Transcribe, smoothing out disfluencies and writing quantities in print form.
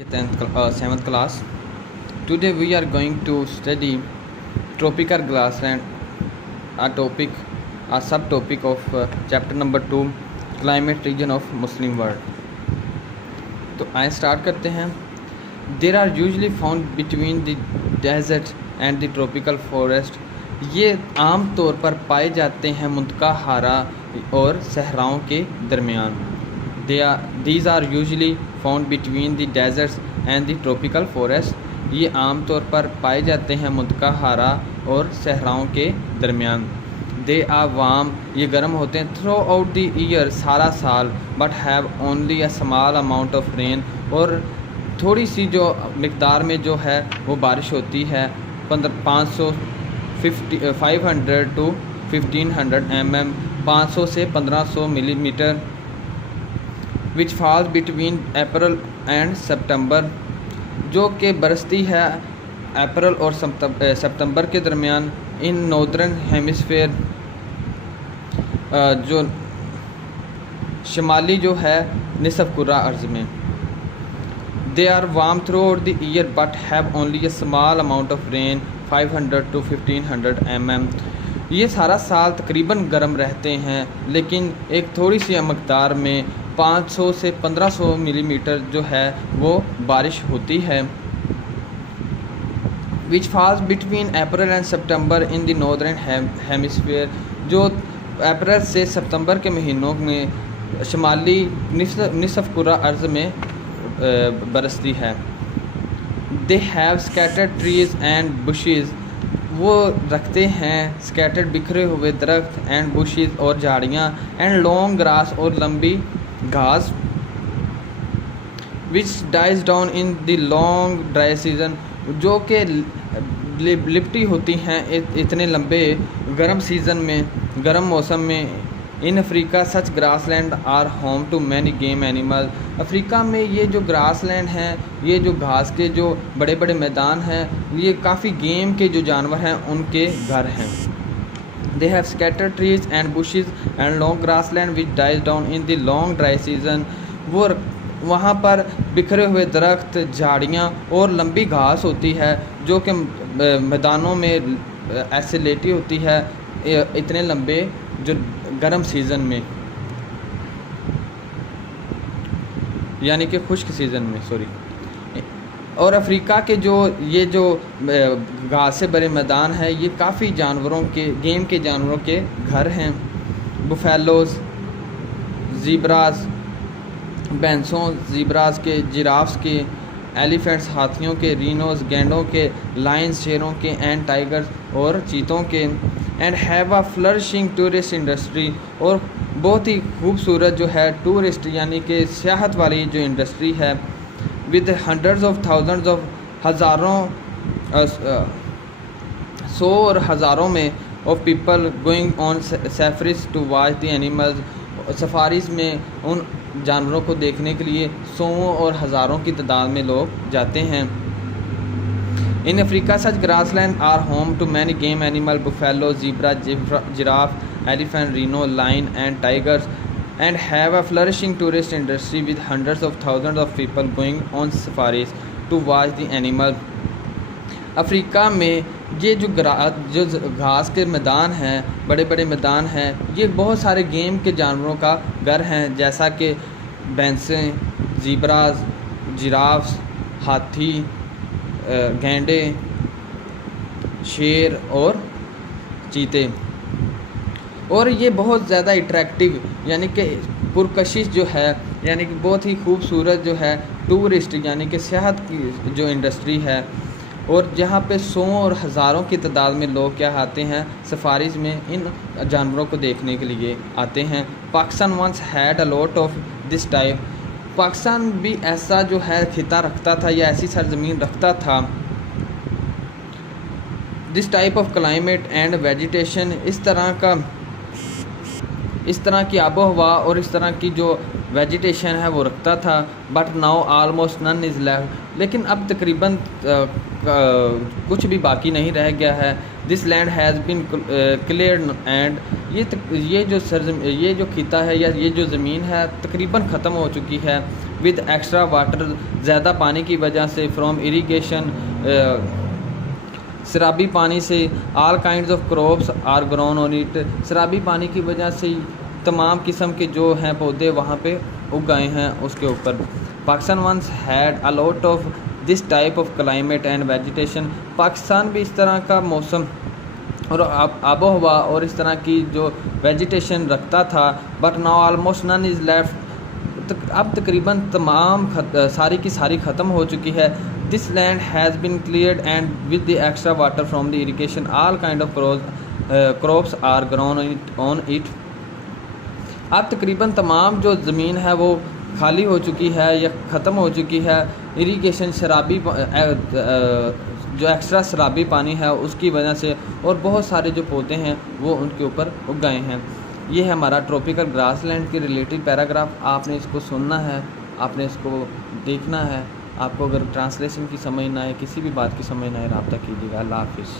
7th class. Today we are going to study tropical grassland, a subtopic of chapter number 2, climate region of Muslim world. तो आए start करते हैं. There are usually found between the desert and the tropical forest. ये आम तौर पर पाए जाते हैं मुंतका हारा और सहराओं के दरमियान. These are usually found between the deserts and the tropical forest. ये आम तौर पर पाए जाते हैं मुंतका हारा और सहराओं के दरमियान. They are warm, ये गर्म होते हैं throughout the year, सारा साल, but have only a small amount of rain, और थोड़ी सी जो मिकदार में जो है वो बारिश होती है. 500 to 1500 mm, 500 से 1500 millimetre, which falls between April and September, जो कि बरसती है अप्रैल और सितंबर के दरमियान. इन नॉर्दर्न हेमिस्फेयर, जो शुमाली जो है निसफ कुर्रा अर्ज़ में. They are warm throughout the year but have only a small amount of rain 500 to 1500 mm. ये सारा साल तकरीबन गर्म रहते हैं, लेकिन एक थोड़ी सी मकदार में 500 से 1500 मिलीमीटर जो है वो बारिश होती है. Which falls between April and September in the northern hemisphere, जो अप्रैल से सितंबर के महीनों में शुमाली निसफ कुर्रा अर्ज़ में बरसती है. They have scattered trees and bushes, वो रखते हैं स्कैटर्ड बिखरे हुए दरख्त एंड बुशेज़ और झाड़ियाँ, एंड लॉन्ग ग्रास और लंबी घास, which dies down in the long dry season, जो कि लिपटी होती हैं इतने लंबे गर्म सीज़न में, गर्म मौसम में. In Africa such grassland are home to many game animal, Africa में ये जो ग्रासलैंड हैं, ये जो घास के जो बड़े बड़े मैदान हैं, ये काफ़ी गेम के जो जानवर हैं उनके घर हैं. They have scattered trees and bushes and long grassland which dies down in the long dry season. वो वहाँ पर बिखरे हुए दरख्त, झाड़ियाँ और लंबी घास होती है जो कि मैदानों में ऐसे लेटी होती है इतने लंबे जो गर्म सीज़न में, यानी कि खुश्क सीज़न में, सॉरी. और अफ्रीका के जो ये जो घास से भरे मैदान है, ये काफ़ी जानवरों के गेम के जानवरों के घर हैं. बुफेलोज़, ज़ीब्रास, बैंसों ज़ीब्रास के, जिराफ्स के, एलिफेंट्स हाथियों के, रीनोज़ गैंडों के, लायंस शेरों के, एंड टाइगर्स और चीतों के. And have a flourishing tourist industry, और बहुत ही खूबसूरत जो है टूरिस्ट यानी कि सियाहत वाली जो इंडस्ट्री है, with hundreds of thousands of, हज़ारों, सौ और हज़ारों में, of people going on safaris to watch the animals, safaris में उन जानवरों को देखने के लिए सौओं और हज़ारों की तादाद में लोग जाते हैं. In Africa such grassland are home to many game animal, buffalo, zebra, giraffe, elephant, rhino, lion and tigers, and have a flourishing tourist industry with hundreds of thousands of people going on safaris to watch the animal. Africa में ये जो घास के मैदान हैं, बड़े बड़े मैदान हैं, ये बहुत सारे गेम के जानवरों का घर हैं, जैसा कि भैंसें, ज़ीब्रास, जिराफ्स, हाथी, गैंडे, शेर और चीते. और ये बहुत ज़्यादा अट्रैक्टिव यानी कि पुरकशिश जो है, यानी कि बहुत ही खूबसूरत जो है टूरिस्ट यानी कि सियाहत की जो इंडस्ट्री है, और जहाँ पे सौ और हज़ारों की तादाद में लोग क्या आते हैं सफारीज में इन जानवरों को देखने के लिए आते हैं. Pakistan once had a lot of this type, Pakistan भी ऐसा जो है खिता रखता था या ऐसी सरजमीन रखता था. This type of climate and vegetation, इस तरह की आबो हवा और इस तरह की जो वेजिटेशन है वो रखता था. But now almost none is left, लेकिन अब तकरीबन कुछ भी बाकी नहीं रह गया है. This land has been cleared and, ये जो खिता है या ये जो ज़मीन है तकरीबन ख़त्म हो चुकी है. विद एक्स्ट्रा वाटर, ज़्यादा पानी की वजह से, फ्रॉम इरीगेशन, शराबी पानी से, all kinds of crops are grown on it, शराबी पानी की वजह से तमाम किस्म के जो हैं पौधे वहाँ पे उगाए हैं उसके ऊपर। Pakistan once had a lot of this type of climate and vegetation, Pakistan भी इस तरह का मौसम और आबो हवा और इस तरह की जो वेजिटेशन रखता था, but now almost none is left, अब तकरीबन तमाम सारी की सारी ख़त्म हो चुकी है। This land has been cleared and with the extra water from the irrigation all kind of crops are grown on it, अब तकरीबन तमाम जो ज़मीन है वो खाली हो चुकी है या ख़त्म हो चुकी है। इरीगेशन शराबी जो एक्स्ट्रा शराबी पानी है उसकी वजह से, और बहुत सारे जो पौधे हैं वो उनके ऊपर उगाए हैं। ये है हमारा ट्रॉपिकल ग्रासलैंड के रिलेटेड पैराग्राफ। आपने इसको सुनना है, आपने इसको देखना है। आपको अगर ट्रांसलेशन की समझ ना आए, किसी भी बात की समझ ना आए, रब्ता कीजिएगा। अल्लाह हाफिज़।